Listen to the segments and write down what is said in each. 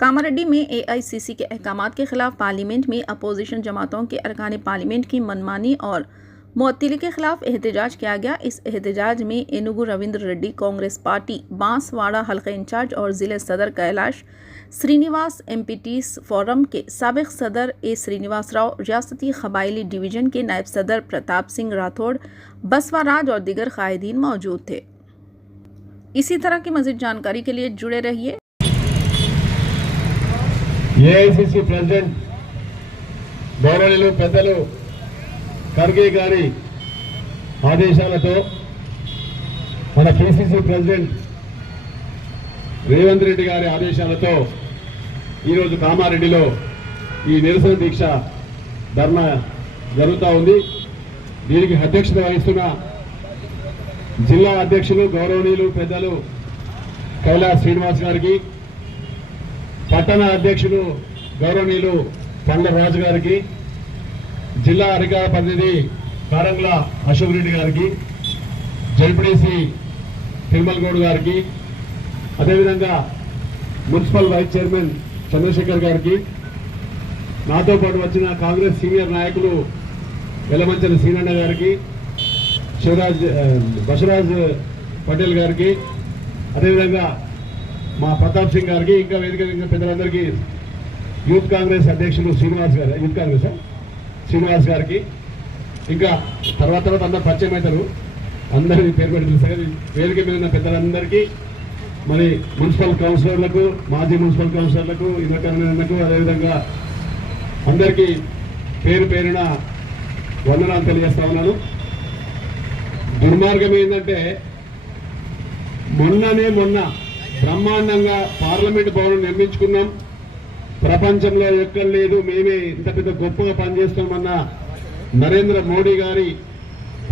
कामारेड्डी में एआईसीसी के अहकामात के खिलाफ पार्लियामेंट में अपोजिशन जमातों के अरकान पार्लियामेंट की मनमानी और मुअत्तली के खिलाफ एहतजाज किया गया। इस एहतजाज में एनुगु रविंद्र रेड्डी कांग्रेस पार्टी बांसवाड़ा हल्का इंचार्ज और जिले सदर कैलाश श्रीनिवास एमपीटीज फोरम के साबिक सदर ए श्रीनिवास राव, रियासती कबायली डिवीजन के नायब सदर प्रताप सिंह राठौड़, बसवाराज और दीगर कायदीन मौजूद थे। इसी तरह की मज़ीद जानकारी के लिए जुड़े रहिए। ఏఐసిసి ప్రెసిడెంట్ గౌరవనీయులు పెద్దలు ఖర్గే గారి ఆదేశాలతో మన పిసిసి ప్రెసిడెంట్ రేవంత్ రెడ్డి గారి ఆదేశాలతో ఈరోజు కామారెడ్డిలో ఈ నిరసన దీక్ష ధర్నా జరుగుతూ ఉంది। దీనికి అధ్యక్షత వహిస్తున్న జిల్లా అధ్యక్షులు గౌరవనీయులు పెద్దలు కైలాస్ శ్రీనివాస్ గారికి, పట్టణ అధ్యక్షులు గౌరవనీయులు పండ్ల రాజు గారికి, జిల్లా అధికార ప్రతినిధి కారంగ్ల అశోక్ రెడ్డి గారికి, జడ్పీటీసీ తిరుమల్ గౌడ్ గారికి, అదేవిధంగా మున్సిపల్ వైస్ చైర్మన్ చంద్రశేఖర్ గారికి, నాతో పాటు వచ్చిన కాంగ్రెస్ సీనియర్ నాయకులు వెలమంచల సీనన్న గారికి, బసవరాజ్ పటేల్ గారికి, అదేవిధంగా మా ప్రతాప్ సింగ్ గారికి, ఇంకా వేదిక పెద్దలందరికీ, యూత్ కాంగ్రెస్ అధ్యక్షులు శ్రీనివాస్ గారికి, ఇంకా తర్వాత అందరు పరిచయం అవుతారు, అందరినీ పేరు పెట్టి తెలుసు। వేదిక మీద ఉన్న పెద్దలందరికీ, మరి మున్సిపల్ కౌన్సిలర్లకు, మాజీ మున్సిపల్ కౌన్సిలర్లకు, ఇంద్రకరణకు, అదేవిధంగా అందరికీ పేరు పేరున వందనాలు తెలియజేస్తా ఉన్నాను। దుర్మార్గం ఏంటంటే మొన్న బ్రహ్మాండంగా పార్లమెంట్ భవనం నిర్మించుకున్నాం, ప్రపంచంలో ఎక్కడ లేదు, మేమే ఇంత పెద్ద గొప్పగా పనిచేస్తామన్న నరేంద్ర మోడీ గారి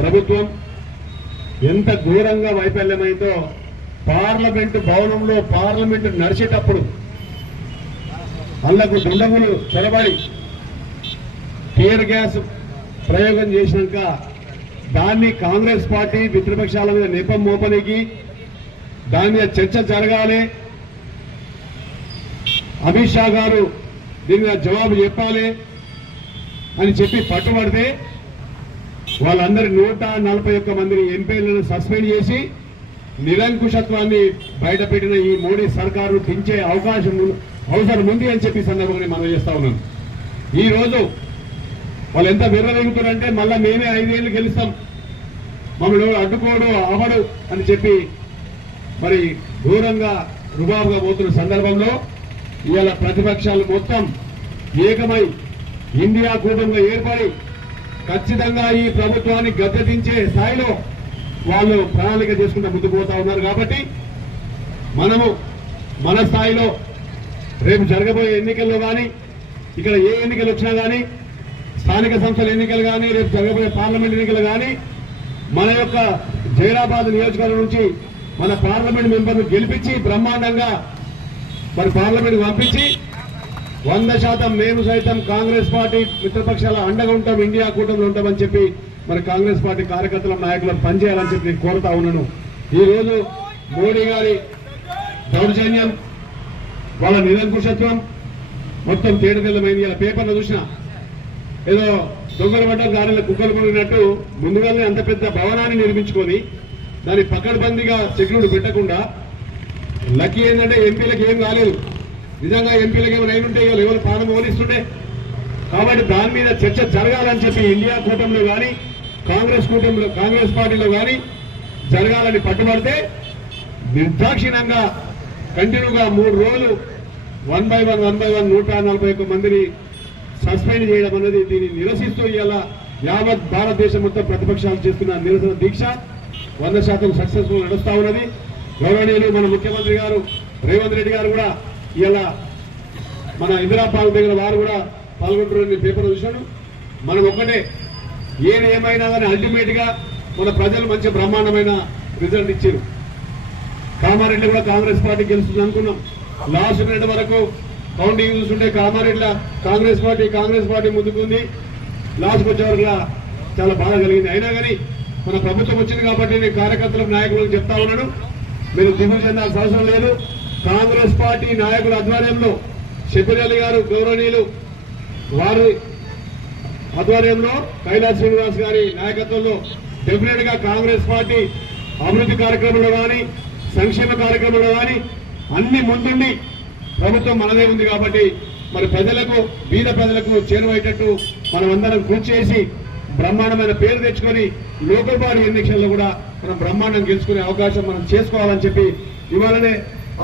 ప్రభుత్వం ఎంత ఘోరంగా వైఫల్యమైందో, పార్లమెంటు భవనంలో పార్లమెంటు నడిచేటప్పుడు అల్లకు దుండగులు చొరబడి టియర్ గ్యాస్ ప్రయోగం చేసినాక దాన్ని కాంగ్రెస్ పార్టీ మిత్రపక్షాల మీద నెపం మోపనికి, దాని మీద చర్చ జరగాలి, అమిత్ షా గారు దీని మీద జవాబు చెప్పాలి అని చెప్పి పట్టుబడితే వాళ్ళందరి 141 మందిని ఎంపీలను సస్పెండ్ చేసి నిరంకుశత్వాన్ని బయటపెట్టిన ఈ మోడీ సర్కారు దించే అవసరం ఉంది అని చెప్పి సందర్భంగా మనం చేస్తా ఉన్నాం। ఈ రోజు వాళ్ళు ఎంత విర్రవేగుతారంటే మళ్ళా మేమే 5 ఏళ్ళు గెలుస్తాం, మమ్మల్ని అడ్డుకోడు అవడు అని చెప్పి మరి దూరంగా రుబాబుగా పోతున్న సందర్భంలో ఇవాళ ప్రతిపక్షాలు మొత్తం ఏకమై ఇండియా కూటమిగా ఏర్పడి ఖచ్చితంగా ఈ ప్రభుత్వాన్ని గద్దెదించే స్థాయిలో వాళ్ళు ప్రణాళిక చేసుకుంటూ ముందుకు పోతా ఉన్నారు। కాబట్టి మనము మన స్థాయిలో రేపు జరగబోయే ఎన్నికల్లో కానీ, ఇక్కడ ఏ ఎన్నికలు వచ్చినా కానీ, స్థానిక సంస్థల ఎన్నికలు కానీ, రేపు జరగబోయే పార్లమెంట్ ఎన్నికలు కానీ, మన యొక్క జైరాబాద్ నియోజకవర్గం నుంచి మన పార్లమెంట్ మెంబర్ను గెలిపించి బ్రహ్మాండంగా మరి పార్లమెంట్ పంపించి 100% మేము సైతం కాంగ్రెస్ పార్టీ మిత్రపక్షాల అండగా ఉంటాం, ఇండియా కూటమిలో ఉంటామని చెప్పి మరి కాంగ్రెస్ పార్టీ కార్యకర్తల నాయకులను పనిచేయాలని చెప్పి నేను కోరుతా ఉన్నాను। ఈ రోజు మోడీ గారి దౌర్జన్యం, వాళ్ళ నిరంకుశత్వం మొత్తం తేడతెల్లమైంది। ఇలా పేపర్లో చూసిన ఏదో దొంగల పడ్డ గాలిలో కుక్కలు కొనినట్టు ముందుగానే అంత పెద్ద భవనాన్ని నిర్మించుకొని దాన్ని పకడ్బందీగా సెక్యూరిటీ పెట్టకుండా, లక్కీ ఏంటంటే ఎంపీలకు ఏం కాలేదు, నిజంగా ఎంపీలకు ఏమైనా అయినుంటే ఇవాళ ఎవరు పాలన ఓలిస్తుండే। కాబట్టి దాని మీద చర్చ జరగాలని చెప్పి ఇండియా కూటమిలో కానీ, కాంగ్రెస్ పార్టీలో కానీ జరగాలని పట్టుబడితే నిర్దాక్షిణ్యంగా కంటిన్యూగా 3 రోజులు 1 by 1 141 మందిని సస్పెండ్ చేయడం అనేది, దీన్ని నిరసిస్తూ ఇవాళ యావత్ భారతదేశం మొత్తం ప్రతిపక్షాలు చేస్తున్న నిరసన దీక్ష 100% సక్సెస్ఫుల్ నడుస్తా ఉన్నది। గౌరవనీయులు మన ముఖ్యమంత్రి గారు రేవంత్ రెడ్డి గారు కూడా ఇలా మన ఇందిరా పార్క్ దగ్గర వారు కూడా పాల్గొంటున్న పేపర్ చూశాను। మనం ఒక్కటే ఏది ఏమైనా కానీ అల్టిమేట్ గా మన ప్రజలు మంచి బ్రహ్మాండమైన రిజల్ట్ ఇచ్చారు। కామారెడ్డి కూడా కాంగ్రెస్ పార్టీ గెలుస్తుంది అనుకున్నాం, లాస్ట్ మినిట్ వరకు కౌంటింగ్ చూస్తుంటే కామారెడ్డిలో కాంగ్రెస్ పార్టీ ముందుకుంది, లాస్ట్కి వచ్చే వరకు చాలా బాధ కలిగింది। అయినా కానీ మన ప్రభుత్వం వచ్చింది కాబట్టి నేను కార్యకర్తలకు నాయకులకు చెప్తా ఉన్నాను, మీరు దిగులు చెందాల్సిన అవసరం లేదు। కాంగ్రెస్ పార్టీ నాయకుల ఆధ్వర్యంలో షబీర్ అలీ గారు గౌరవనీయులు వారి ఆధ్వర్యంలో కైలాస్ శ్రీనివాస్ గారి నాయకత్వంలో డెఫినెట్ గా కాంగ్రెస్ పార్టీ అభివృద్ధి కార్యక్రమంలో కానీ సంక్షేమ కార్యక్రమంలో కానీ అన్ని ముందుండి ప్రభుత్వం మనదే ఉంది కాబట్టి మరి ప్రజలకు బీద ప్రజలకు చేరువయ్యేటట్టు మనం అందరం కృషి చేసి బ్రహ్మాండమైన పేరు తెచ్చుకొని లోకల్ బాడీ ఎన్నికల్లో కూడా మనం బ్రహ్మాండం గెలుచుకునే అవకాశం మనం చేసుకోవాలని చెప్పి ఇవాళనే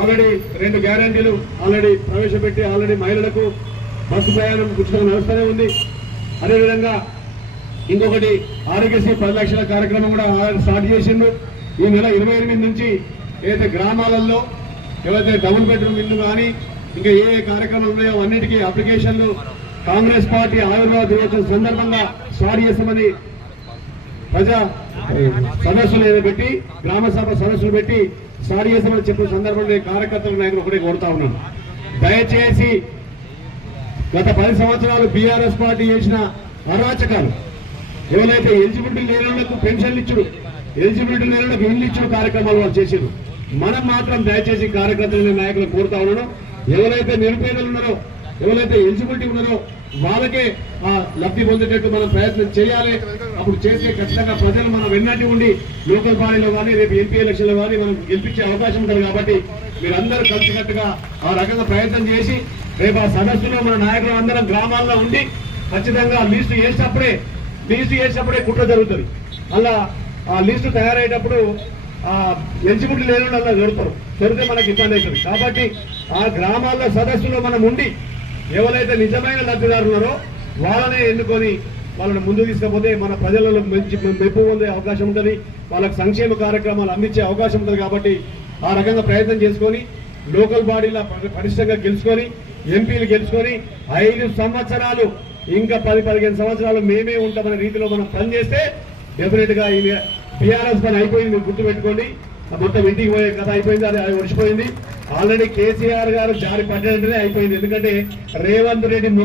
ఆల్రెడీ 2 గ్యారంటీలు ఆల్రెడీ ప్రవేశపెట్టి ఆల్రెడీ మహిళలకు బస్సు ప్రయాణం ఉచితంగా నడుస్తూనే ఉంది. అదేవిధంగా ఇంకొకటి ఆరోగ్యశ్రీ 10 లక్షల కార్యక్రమం కూడా స్టార్ట్ చేసిండు. ఈ నెల 28 నుంచి ఏదైతే గ్రామాలలో ఏవైతే డబుల్ బెడ్రూమ్ ఇల్లు కానీ ఇంకా ఏ కార్యక్రమాలు ఉన్నాయో అన్నిటికీ అప్లికేషన్లు కాంగ్రెస్ పార్టీ ఆవిర్భావ దినోత్సవం సందర్భంగా స్టార్ట్ చేస్తామని ప్రజా సదస్సులు ఏదో పెట్టి గ్రామ సభ సదస్సులు పెట్టి స్టార్ట్ చేస్తామని చెప్పిన సందర్భంలో కార్యకర్తల నాయకులు ఒకటే కోరుతా ఉన్నాను, దయచేసి గత 10 సంవత్సరాలు బీఆర్ఎస్ పార్టీ చేసిన అరాచకాలు ఎవరైతే ఎలిజిబిలిటీ లేని వాళ్లకు పెన్షన్లు ఇచ్చుడు, ఎలిజిబిలిటీ లేని వాళ్ళకు ఇల్లు ఇచ్చుడు కార్యక్రమాలు వాళ్ళు చేసారు. మనం మాత్రం దయచేసి కార్యకర్తల నాయకులు కోరుతా ఉన్నాను, ఎవరైతే నిరుపేదలు ఉన్నారో ఎవరైతే ఎలిజిబిలిటీ ఉన్నారో వాళ్ళకే ఆ లబ్ధి పొందేటట్టు మనం ప్రయత్నం చేయాలి. అప్పుడు చేస్తే ఖచ్చితంగా ప్రజలు మనం వెన్నటి ఉండి లోకల్ బాడీలో కానీ రేపు ఎంపీ ఎలక్షన్లో కానీ మనం గెలిపించే అవకాశం ఉంటుంది. కాబట్టి మీరందరూ కలిసికట్టుగా ఆ రకంగా ప్రయత్నం చేసి రేపు ఆ సదస్సులో మన నాయకులు అందరం గ్రామాల్లో ఉండి ఖచ్చితంగా లిస్టు చేసినప్పుడే కుట్ర జరుగుతుంది. అలా ఆ లిస్టు తయారయ్యేటప్పుడు ఎలిజిబిలిటీ లేని వాళ్ళు అలా దొరికితే మనకి ఇబ్బంది అవుతుంది. కాబట్టి ఆ గ్రామాల్లో సదస్సులో మనం ఉండి ఎవరైతే నిజమైన లబ్ధిదారులు ఉన్నారో వాళ్ళనే ఎన్నుకొని వాళ్ళని ముందుకు తీసుకపోతే మన ప్రజలలో మంచి మెప్పు పొందే అవకాశం ఉంటుంది, వాళ్ళకి సంక్షేమ కార్యక్రమాలు అందించే అవకాశం ఉంటుంది. కాబట్టి ఆ రకంగా ప్రయత్నం చేసుకొని లోకల్ బాడీల పటిష్టంగా గెలుచుకొని ఎంపీలు గెలుచుకొని 5 సంవత్సరాలు ఇంకా 10-15 సంవత్సరాలు మేమే ఉంటామనే రీతిలో మనం పనిచేస్తే డెఫినెట్ గా ఈ బీఆర్ఎస్ పని అయిపోయింది. మీరు గుర్తుపెట్టుకోండి, మొత్తం ఇంటికి పోయే కథ అయిపోయింది, అది ఒడిచిపోయింది. ఆల్రెడీ కేసీఆర్ గారు జారి పడ్డాడంటేనే అయిపోయింది. ఎందుకంటే రేవంత్ రెడ్డి